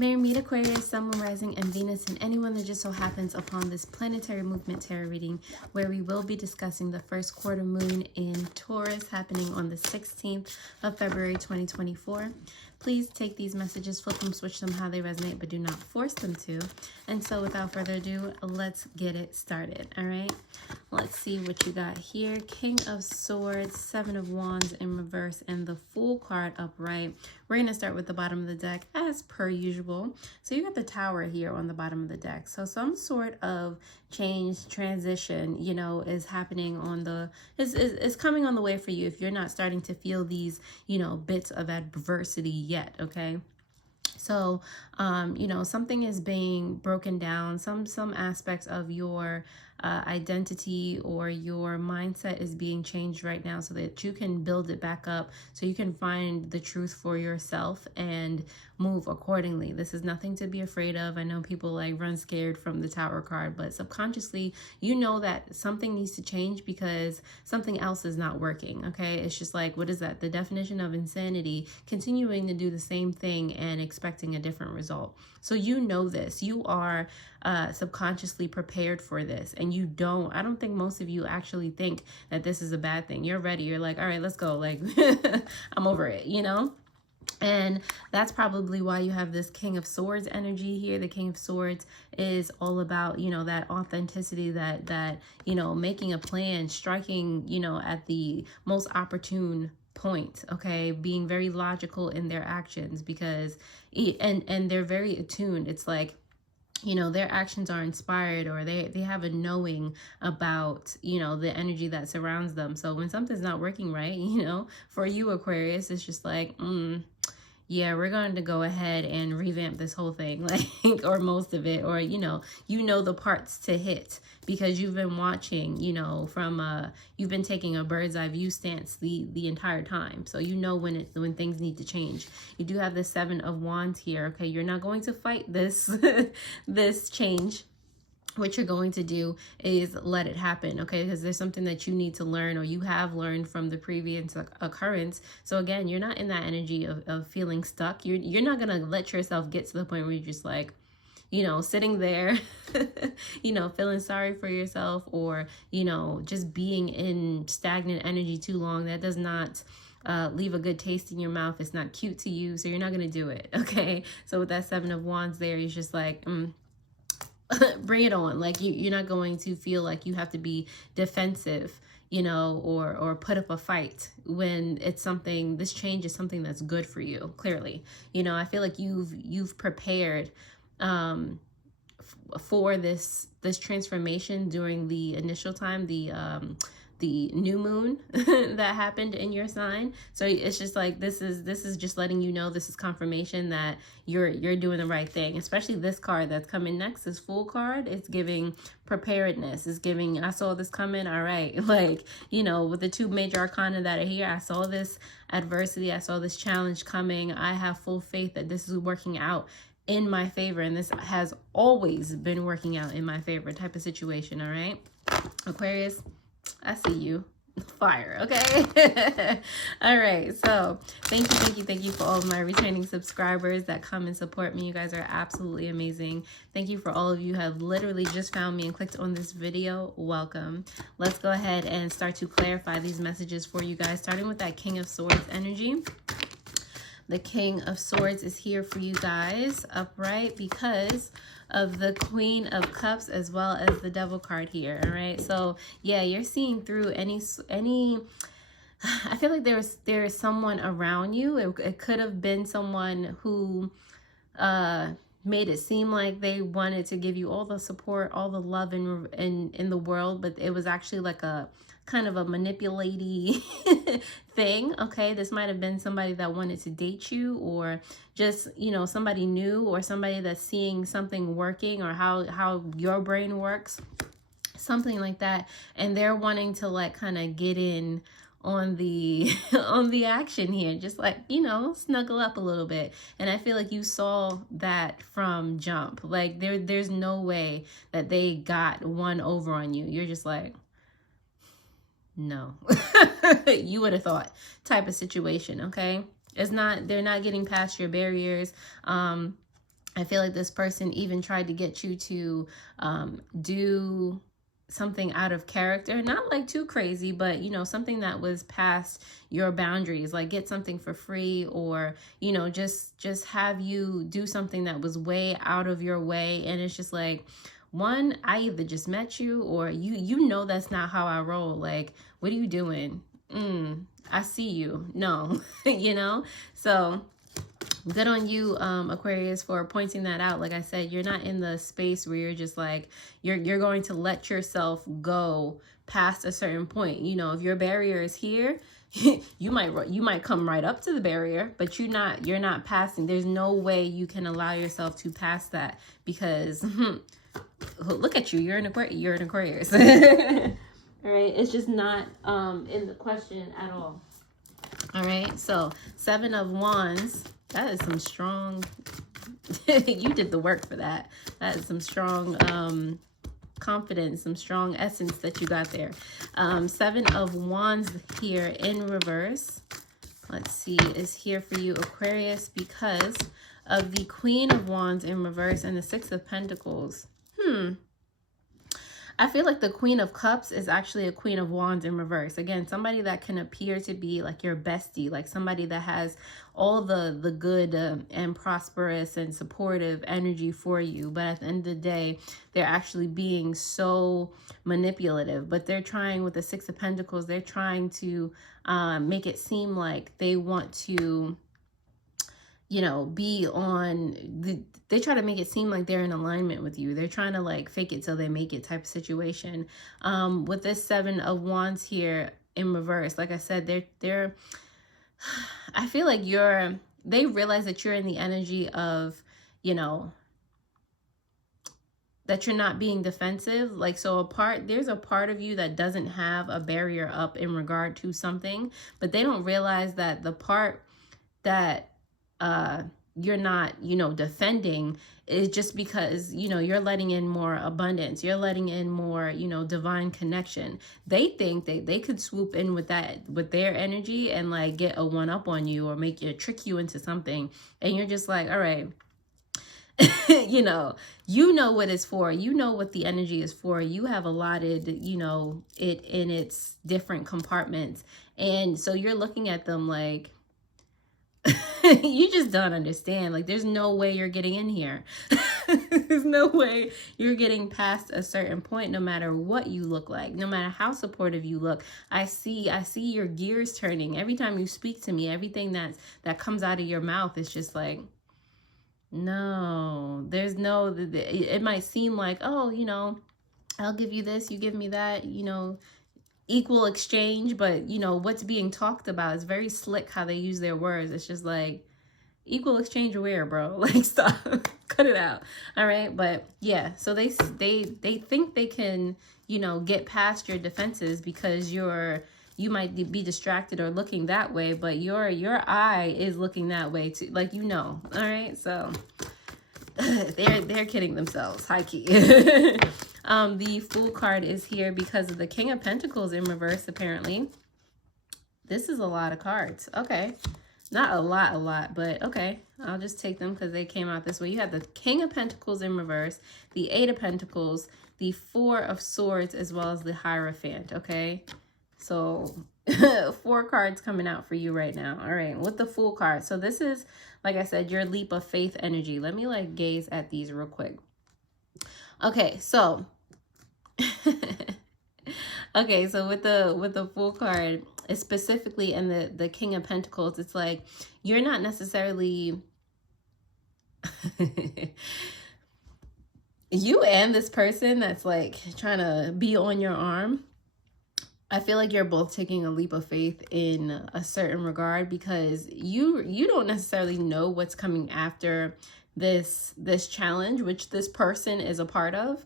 May meet Aquarius, Sun, Moon, Rising, and Venus, and anyone that just so happens upon this planetary movement tarot reading, where we will be discussing the first quarter moon in Taurus happening on the 16th of February 2024. Please take these messages, flip them, switch them how they resonate, but do not force them to. And so without further ado, let's get it started. All right, let's see what you got here. King of Swords, Seven of Wands in reverse, and the Fool card upright. We're going to start with the bottom of the deck as per usual. So you got the Tower here on the bottom of the deck. So some sort of change, transition, you know, is happening on the, is coming on the way for you if you're not starting to feel these, you know, bits of adversity yet, okay? So, you know, something is being broken down. Some aspects of your identity or your mindset is being changed right now so that you can build it back up, so you can find the truth for yourself and move accordingly. This is nothing to be afraid of. I know people like run scared from the Tower card, but subconsciously, you know that something needs to change because something else is not working, okay? It's just like, what is that? The definition of insanity, continuing to do the same thing and expecting a different result. So you know this. You are subconsciously prepared for this, and I don't think most of you actually think that this is a bad thing. You're ready. You're like, all right, let's go. Like, I'm over it, you know? And that's probably why you have this King of Swords energy here. The King of Swords is all about, you know, that authenticity, that, you know, making a plan, striking, you know, at the most opportune point, okay? Being very logical in their actions because, and they're very attuned. It's like, you know, their actions are inspired, or they have a knowing about, you know, the energy that surrounds them. So when something's not working right, you know, for you, Aquarius, it's just like, yeah, we're going to go ahead and revamp this whole thing, like, or most of it, or, you know the parts to hit because you've been watching, you know, from you've been taking a bird's eye view stance the entire time. So you know when things need to change. You do have the Seven of Wands here. Okay, you're not going to fight this this change. What you're going to do is let it happen, okay? Because there's something that you need to learn, or you have learned from the previous occurrence. So again, you're not in that energy of feeling stuck. You're not gonna let yourself get to the point where you're just like, you know, sitting there, you know, feeling sorry for yourself, or, you know, just being in stagnant energy too long. That does not leave a good taste in your mouth. It's not cute to you, so you're not gonna do it, okay? So with that Seven of Wands there, you're just like, bring it on. Like you're not going to feel like you have to be defensive, you know, or put up a fight when it's something, this change is something that's good for you. Clearly, you know, I feel like you've prepared for this transformation during the initial time, the new moon that happened in your sign. So it's just like, this is just letting you know, this is confirmation that you're doing the right thing. Especially this card that's coming next, this Fool card. It's giving preparedness. It's giving, I saw this coming. All right. Like, you know, with the two major arcana that are here, I saw this adversity. I saw this challenge coming. I have full faith that this is working out in my favor, and this has always been working out in my favor type of situation. All right, Aquarius, I see you. Fire, okay? All right, so thank you for all of my returning subscribers that come and support me. You guys are absolutely amazing. Thank you for all of you who have literally just found me and clicked on this video. Welcome. Let's go ahead and start to clarify these messages for you guys, starting with that King of Swords energy. The King of Swords is here for you guys upright because of the Queen of Cups as well as the Devil card here. All right, so yeah, you're seeing through any I feel like there's someone around you. It could have been someone who made it seem like they wanted to give you all the support, all the love in the world, but it was actually like a kind of a manipulating thing, okay? This might have been somebody that wanted to date you, or just, you know, somebody new, or somebody that's seeing something working, or how your brain works, something like that, and they're wanting to like kind of get in on the on the action here, just like, you know, snuggle up a little bit. And I feel like you saw that from jump. Like there's no way that they got one over on you. You're just like, no. You would have thought type of situation, okay? It's not, they're not getting past your barriers. I feel like this person even tried to get you to do something out of character, not like too crazy, but you know, something that was past your boundaries, like get something for free, or you know, just have you do something that was way out of your way. And it's just like, one, I either just met you, or you know that's not how I roll. Like, what are you doing? I see you. No. You know, so good on you, Aquarius, for pointing that out. Like I said, you're not in the space where you're just like, you're going to let yourself go past a certain point. You know, if your barrier is here, you might come right up to the barrier, but you're not passing. There's no way you can allow yourself to pass that, because look at you, you're an Aquarius. All right, it's just not in the question at all. All right, so 7 of Wands. That is some strong, you did the work for that. That is some strong confidence, some strong essence that you got there. 7 of Wands here in reverse. Let's see, is here for you, Aquarius, because of the Queen of Wands in reverse and the 6 of Pentacles. I feel like the Queen of Cups is actually a Queen of Wands in reverse. Again, somebody that can appear to be like your bestie, like somebody that has all the good and prosperous and supportive energy for you. But at the end of the day, they're actually being so manipulative. But they're trying, with the 6 of Pentacles, they're trying to make it seem like they want to, you know, be on they try to make it seem like they're in alignment with you. They're trying to like fake it till they make it type of situation. With this 7 of Wands here in reverse, like I said, they're I feel like they realize that you're in the energy of, you know, that you're not being defensive. Like, so there's a part of you that doesn't have a barrier up in regard to something, but they don't realize that the part that you're not, you know, defending is just because, you know, you're letting in more abundance. You're letting in more, you know, divine connection. They think they could swoop in with that, with their energy, and like get a one up on you, or trick you into something. And you're just like, all right, you know what it's for. You know what the energy is for. You have allotted, you know, it in its different compartments. And so you're looking at them like, you just don't understand. Like, there's no way you're getting in here. There's no way you're getting past a certain point, no matter what you look like, no matter how supportive you look. I see your gears turning every time you speak to me. Everything that comes out of your mouth is just like, no, there's no, it might seem like, oh, you know, I'll give you this, you give me that, you know, equal exchange, but you know what's being talked about is very slick how they use their words. It's just like, equal exchange where, bro? Like, stop. Cut it out. All right, but yeah, so they think they can, you know, get past your defenses because you might be distracted or looking that way, but your eye is looking that way too, like, you know. All right, so they're kidding themselves, high key. The Fool card is here because of the King of Pentacles in reverse, apparently. This is a lot of cards. Okay. Not a lot, but okay. I'll just take them because they came out this way. You have the King of Pentacles in reverse, the 8 of Pentacles, the 4 of Swords, as well as the Hierophant, okay? So 4 cards coming out for you right now. All right, with the Fool card. So this is, like I said, your leap of faith energy. Let me like gaze at these real quick. Okay, so okay, so with the Fool card, it's specifically in the King of Pentacles, it's like you're not necessarily you and this person that's like trying to be on your arm. I feel like you're both taking a leap of faith in a certain regard, because you don't necessarily know what's coming after this challenge, which this person is a part of.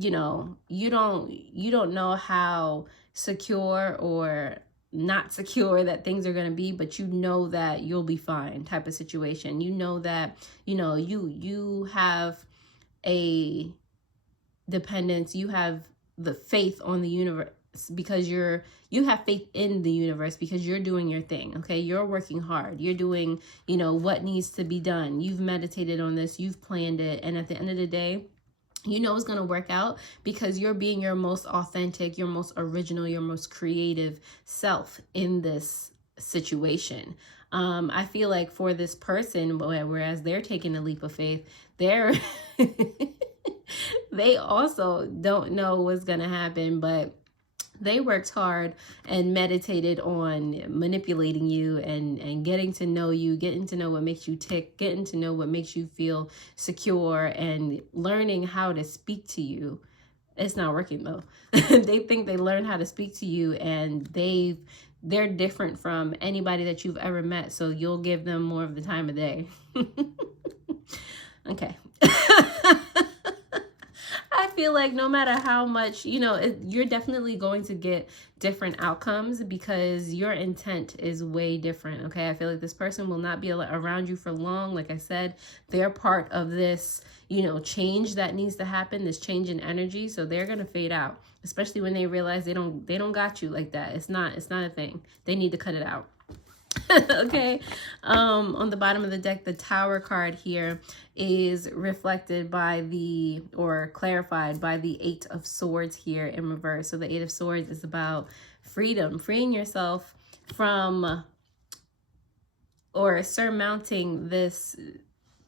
You know, you don't know how secure or not secure that things are going to be, but you know that you'll be fine type of situation. You know that, you know, you have a dependence, you have the faith on the because you have faith in the universe, because you're doing your thing. Okay, you're working hard, you're doing, you know, what needs to be done. You've meditated on this, you've planned it, and at the end of the day, you know it's going to work out because you're being your most authentic, your most original, your most creative self in this situation. I feel like for this person, whereas they're taking a leap of faith, they're they also don't know what's going to happen, but they worked hard and meditated on manipulating you and getting to know you, getting to know what makes you tick, getting to know what makes you feel secure, and learning how to speak to you. It's not working though. They think they learned how to speak to you, and they're different from anybody that you've ever met. So you'll give them more of the time of day. Okay. I feel like no matter how much, you know, you're definitely going to get different outcomes because your intent is way different. Okay. I feel like this person will not be around you for long. Like I said, they're part of this, you know, change that needs to happen, this change in energy. So they're going to fade out, especially when they realize they don't got you like that. It's not a thing. They need to cut it out. Okay. On the bottom of the deck, the Tower card here is reflected by or clarified by the 8 of Swords here in reverse. So the 8 of Swords is about freedom, freeing yourself from or surmounting this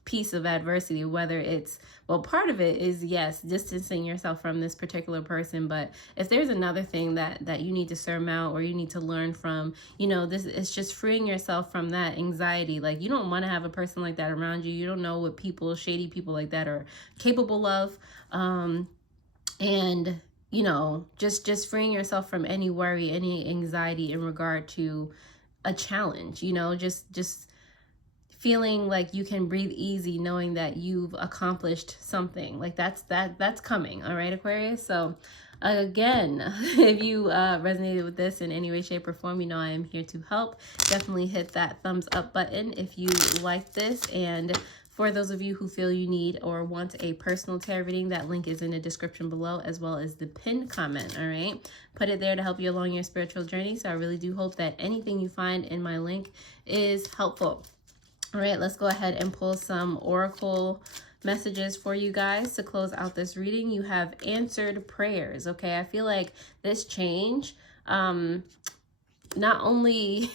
piece of adversity, whether it's, well, part of it is, yes, distancing yourself from this particular person, but if there's another thing that you need to surmount or you need to learn from, you know, this is just freeing yourself from that anxiety. Like, you don't want to have a person like that around you. You don't know what shady people like that are capable of, and you know, just freeing yourself from any worry, any anxiety in regard to a challenge, you know, just feeling like you can breathe easy knowing that you've accomplished something. Like that's coming. All right, Aquarius. So again, if you resonated with this in any way, shape, or form, you know I am here to help. Definitely hit that thumbs up button if you like this. And for those of you who feel you need or want a personal tarot reading, that link is in the description below, as well as the pinned comment. All right, put it there to help you along your spiritual journey. So I really do hope that anything you find in my link is helpful. All right, let's go ahead and pull some oracle messages for you guys to close out this reading. You have answered prayers. Okay, I feel like this change, not only,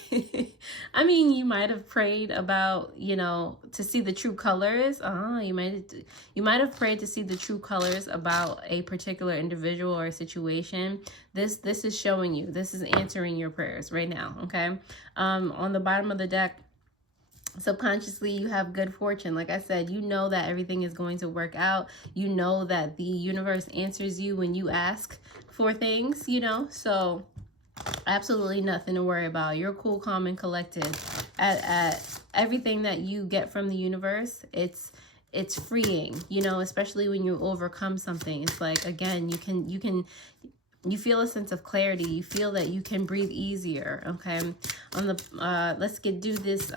I mean, you might have prayed about, you know, to see the true colors. You might have prayed to see the true colors about a particular individual or a situation. This is showing you. This is answering your prayers right now. Okay, on the bottom of the deck, subconsciously you have good fortune. Like I said, you know that everything is going to work out. You know that the universe answers you when you ask for things, you know, so absolutely nothing to worry about. You're cool, calm, and collected at everything that you get from the universe. It's freeing, you know, especially when you overcome something. It's like, again, you feel a sense of clarity. You feel that you can breathe easier. Okay, on the let's do this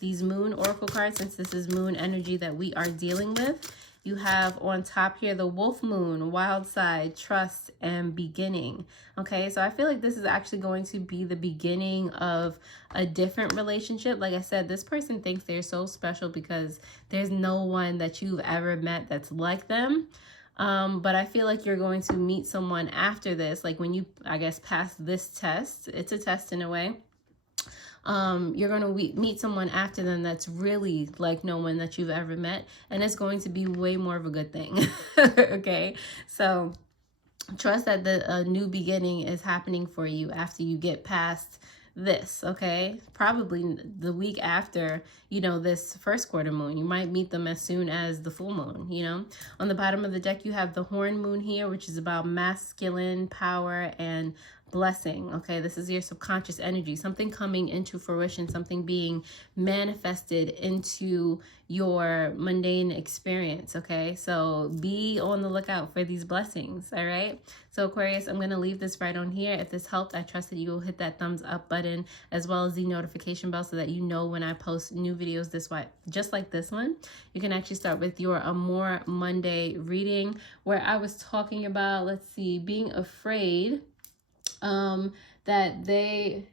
these moon oracle cards, since this is moon energy that we are dealing with. You have on top here the wolf moon, wild side, trust, and beginning. Okay, so I feel like this is actually going to be the beginning of a different relationship. Like I said, this person thinks they're so special because there's no one that you've ever met that's like them. But I feel like you're going to meet someone after this, like when you, I guess, pass this test. It's a test in a way. You're going to meet someone after them that's really like no one that you've ever met, and it's going to be way more of a good thing. Okay, so trust that a new beginning is happening for you after you get past this. Okay, probably the week after, you know, this first quarter moon. You might meet them as soon as the full moon. You know, on the bottom of the deck you have the horn moon here, which is about masculine power and blessing, okay? This is your subconscious energy, something coming into fruition, something being manifested into your mundane experience, okay? So be on the lookout for these blessings, all right? So Aquarius, I'm going to leave this right on here. If this helped, I trust that you will hit that thumbs up button as well as the notification bell so that you know when I post new videos this way, just like this one. You can actually start with your Amor Monday reading where I was talking about, let's see, being afraid that they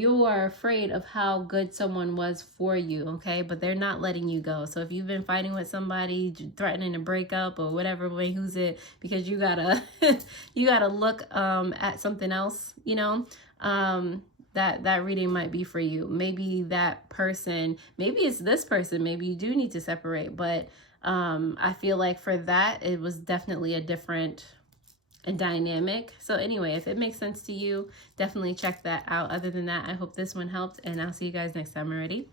you are afraid of how good someone was for you, okay? But they're not letting you go. So if you've been fighting with somebody, threatening to break up or whatever way, who's it, because you gotta you gotta look at something else, you know, that reading might be for you. Maybe that person, maybe it's this person, maybe you do need to separate, but I feel like for that it was definitely a different dynamic. So anyway, if it makes sense to you, definitely check that out. Other than that, I hope this one helped, and I'll see you guys next time. Already,